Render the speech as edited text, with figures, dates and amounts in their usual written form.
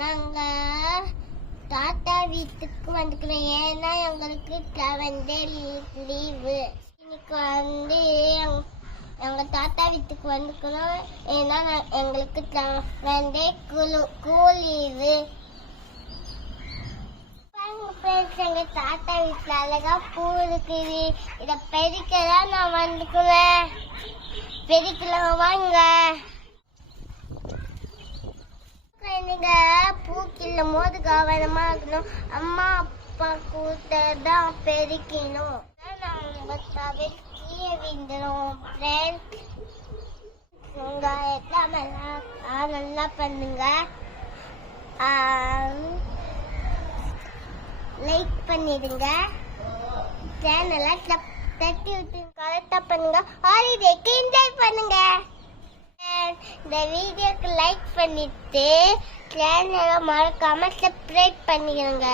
நாங்க தாத்தா வீட்டுக்கு வந்துக்கிறோம். ஏன்னா எங்களுக்கு வந்து லீவு. இன்னைக்கு வந்து எங்க தாத்தா வீட்டுக்கு வந்துக்கிறோம். ஏன்னா எங்களுக்கு வந்து லீவு. எங்க தாத்தா வீட்டுல அழகா பூ இருக்குது. இத பெருக்கதான் நான் வந்துக்குவேன். பெருக்கலாம் வாங்க. பூக்கில்லும் போது கவனமா இருக்கணும். அம்மா அப்பா கூட்டதான் பெருக்கணும். கீழே விழுந்துடும். நல்லா பண்ணுங்க. லைக் பண்ணிடுங்க. சேனலை தட்டி விட்டு கரெக்டா பண்ணுங்க. ஹாலிடேக்கு என்ஜாய் பண்ணுங்க. இந்த வீடியோக்கு லைக் பண்ணிட்டு சேனலை மறக்காம சப்ஸ்கிரைப் பண்ணிடுங்க.